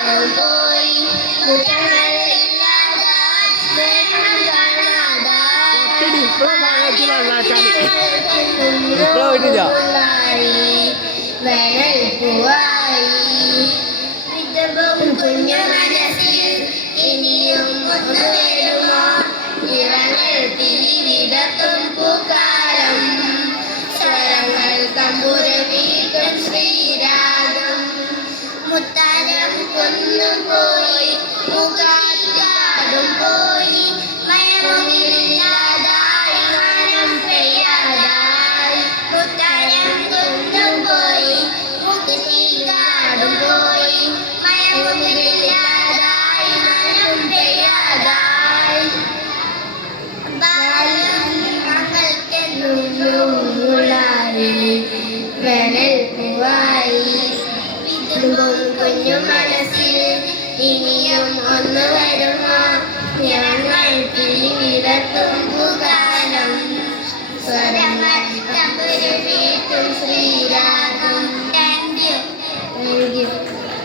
പോയി വേനൽ പൂവായി കുഞ്ഞു മനസ്സിൽ ഇനിയും ഒന്ന് വരുമോ നിറങ്ങൾ തിരിവിടത്തും പൂക്കാലം സ്വരങ്ങൾ തമ്പുരമീട്ടും ശ്രീരാഗം മുത്താരം കൊന്നുപോയി മുഖാടും പോയി മയമുകില്ലാതായി മനം പെയ്യാതായി മുത്താരം കൊന്നുപോയി മുഖാടും പോയി മയമുകില്ലാതായി മനം പെയ്യാതായി ബാല്യം മകൾക്കെന്നും വേനൽ പൂവായി കുഞ്ഞു മനസ്സിൽ ഇനിയും ഒന്ന് വരുമോ ഞങ്ങൾ പിരിവിടത്തും